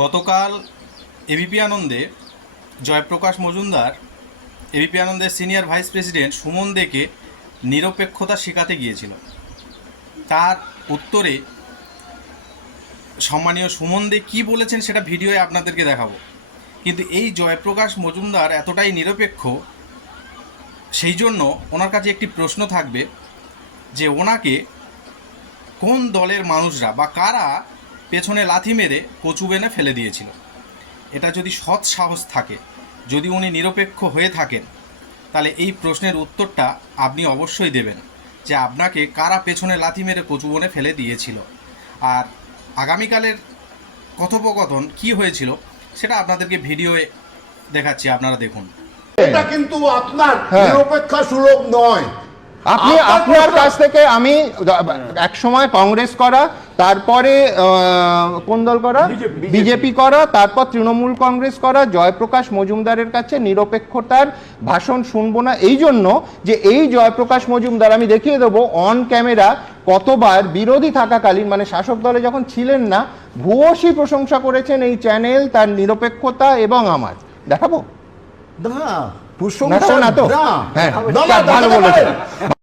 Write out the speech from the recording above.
গতকাল এবিপি আনন্দে জয়প্রকাশ মজুমদার এবিপি আনন্দের সিনিয়র ভাইস প্রেসিডেন্ট সুমন দেকে নিরপেক্ষতা শেখাতে গিয়েছিল। তার উত্তরে সম্মানীয় সুমন দে কী বলেছেন সেটা ভিডিওয়ে আপনাদেরকে দেখাবো। কিন্তু এই জয়প্রকাশ মজুমদার এতটাই নিরপেক্ষ, সেই জন্য ওনার কাছে একটি প্রশ্ন থাকবে যে ওনাকে কোন দলের মানুষরা বা কারা পেছনে লাথি মেরে কচু বেনে ফেলে দিয়েছিল। এটা যদি সৎ সাহস থাকে, যদি উনি নিরপেক্ষ হয়ে থাকেন, তাহলে এই প্রশ্নের উত্তরটা আপনি অবশ্যই দেবেন যে আপনাকে কারা পেছনে লাথি মেরে কচু বনে ফেলে দিয়েছিল। আর আগামীকালের কথোপকথন কি হয়েছিল সেটা আপনাদেরকে ভিডিওয়ে দেখাচ্ছি, আপনারা দেখুন। এটা কিন্তু আপনার নিরপেক্ষা সুলভ নয়। আপনি আপনার কাছ থেকে আমি এক সময় কংগ্রেস করা, তারপরে কোন দল করা, বিজেপি করা, তারপর তৃণমূল কংগ্রেস করা, জয়প্রকাশ মজুমদারের কাছে নিরপেক্ষতার ভাষণ শুনবো না। এই জন্য যে এই জয়প্রকাশ মজুমদার, আমি দেখিয়ে দেবো অন ক্যামেরা কতবার বিরোধী থাকাকালীন, মানে শাসক দলে যখন ছিলেন না, ভূয়সী প্রশংসা করেছেন এই চ্যানেল, তার নিরপেক্ষতা এবং আমার। দেখাবো না, প্রশংসা না তো, না। হ্যাঁ না, না, ভালো বলেছেন।